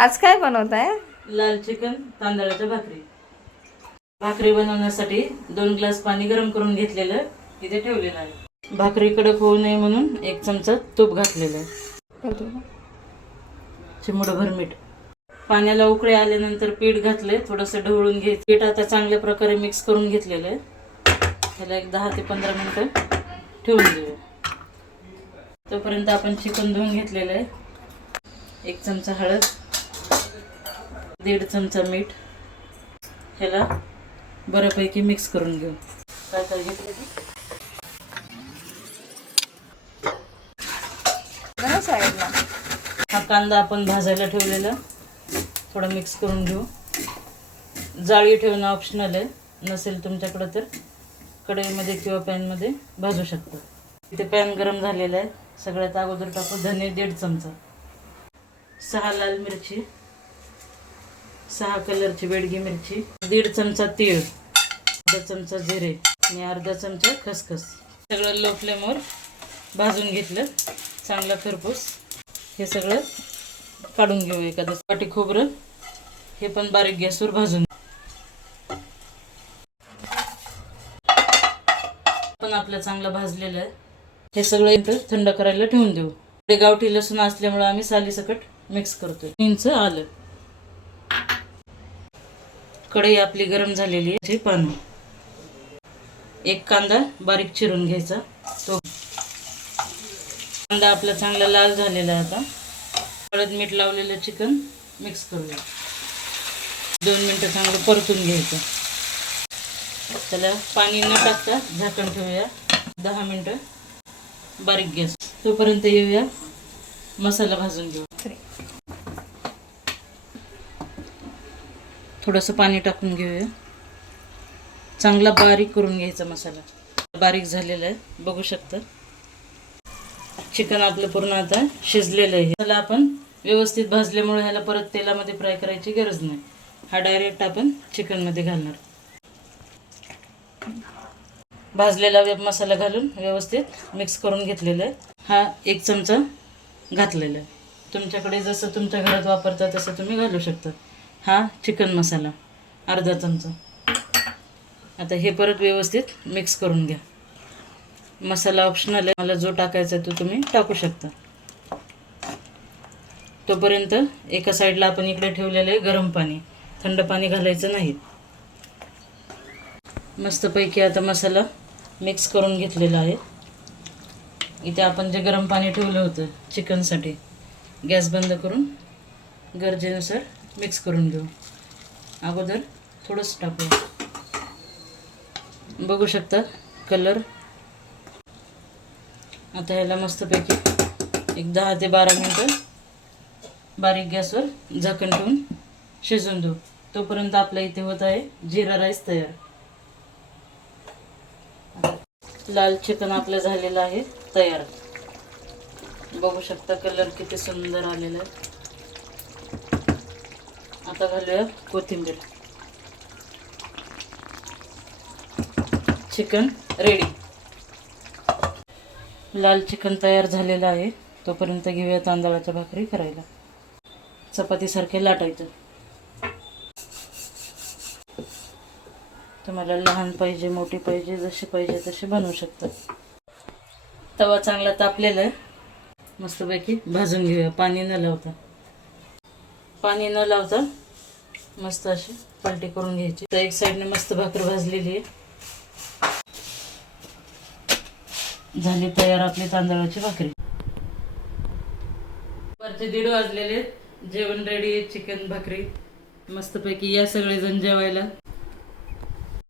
आज काय बनवताय? लाल चिकन तांदळाच्या भाकरी. भाकरी बनवण्यासाठी 2 ग्लास पाणी गरम करून घेतलेलं इथे ठेवलेलं आहे. भाकरी कडक होऊ नये म्हणून 1 चमचा तूप घातलेलं आहे. चिमूटभर मीठ. पाण्याला उकळी आल्यानंतर पीठ घातले, थोडंसं ढवळून घे. पीठ आता चांगल्या प्रकारे मिक्स करून घेतलेलं आहे. त्याला एक 10 ते 15 मिनिटं ठेवून देऊया. तोपर्यंत आपण चिकन धुवून घेतलेलं आहे. 1 चमचा हळद, 1.5 चमचा मीठ. ह्याला बऱ्यापैकी मिक्स करून घेऊ. काय काय घेतलं साईडला. हा कांदा आपण भाजायला ठेवलेला थोडा मिक्स करून घेऊ. जाळी ठेवणं ऑप्शनल आहे, नसेल तुमच्याकडे तर कढईमध्ये किंवा पॅनमध्ये भाजू शकता. इथे पॅन गरम झालेला आहे. सगळ्यात अगोदर टाकू धने 1.5 चमचा, 6 लाल मिरची, 6 कलरची बेडगी मिरची, 1.5 चमचा तीळ, 1 चमचा जिरे आणि 1/2 चमचा खसखस. सगळं लो फ्लेमवर भाजून घेतलं चांगला खरपूस. हे सगळं काढून घेऊ. एखादं वाटी खोबरं हे पण बारीक गॅसवर भाजून. पण आपलं चांगलं भाजलेलं आहे. हे सगळं इथं थंड करायला ठेवून देऊ. ते गावठी लसूण असल्यामुळे आम्ही सालीसकट मिक्स करतोय. 1 इंच आलं. कढई आपली गरम झालेली आहे. पाणी. 1 कांदा बारीक चिरून घ्यायचा. तो कांदा आपला चांगला लाल झालेला आहे. आता हळद मीठ लावलेलं चिकन मिक्स करूया. 2 मिनिटं चांगलं परतून घ्यायचं. त्याला पाणी न टाकता झाकण ठेवूया. 10 मिनिटं बारीक गॅस. तोपर्यंत येऊया मसाला भाजून घेऊ. थोडंसं पाणी टाकून घेऊया. चांगला बारीक करून घ्यायचा मसाला. बारीक झालेला आहे, बघू शकता. चिकन आपलं पूर्ण आता शिजलेलं आहे. त्याला आपण व्यवस्थित भाजल्यामुळे ह्याला परत तेलामध्ये फ्राय करायची गरज नाही. हा डायरेक्ट आपण चिकनमध्ये घालणार. भाजलेला मसाला घालून व्यवस्थित मिक्स करून घेतलेला आहे. हा 1 चमचा घातलेला आहे. तुमच्याकडे जसं तुमच्या घरात वापरता तसं तुम्ही घालू शकता. हा चिकन मसाला 1/2 चमचा. आता हे परत व्यवस्थित मिक्स करून घ्या. मसाला ऑप्शनल आहे, मला जो टाकायचा आहे तो तुम्ही टाकू शकता. तोपर्यंत एका साईडला आपण इकडे ठेवलेलं आहे गरम पाणी. थंड पाणी घालायचं नाही. मस्तपैकी आता मसाला मिक्स करून घेतलेला आहे. इथे आपण जे गरम पाणी ठेवलं होतं चिकनसाठी, गॅस बंद करून गरजेनुसार मिक्स करून घेऊ. अगोदर थोडंसं टाकूया. बघू शकता कलर. आता ह्याला मस्तपैकी एक 10 ते 12 मिनटं बारीक गॅसवर झाकण ठेवून शिजून देऊ. तोपर्यंत आपल्या इथे होत आहे जिरा राईस तयार. लाल चिकन आपलं झालेलं आहे तयार. बघू शकता कलर किती सुंदर आलेला आहे. आता घालूया कोथिंबीर. Chicken ready. लाल चिकन तयार झालेलं आहे. तोपर्यंत घेऊया तांदळाच्या भाकरी करायला. चपातीसारखे लाटायचं. तुम्हाला लहान पाहिजे मोठी पाहिजे जशी पाहिजे तशी बनवू शकता. तवा चांगला तापलेला आहे. मस्तपैकी भाजून घेऊया पाणी न लावता. पाणी न लावता मस्त अशी पलटी करून घ्यायची. तर एक साईडने मस्त भाकर भाजलेली आहे. झाली तयार आपली तांदळाची भाकरी. वरचे 1:30 वाजलेले. जेवण रेडी आहे. चिकन भाकरी मस्तपैकी. या सगळेजण जेवायला.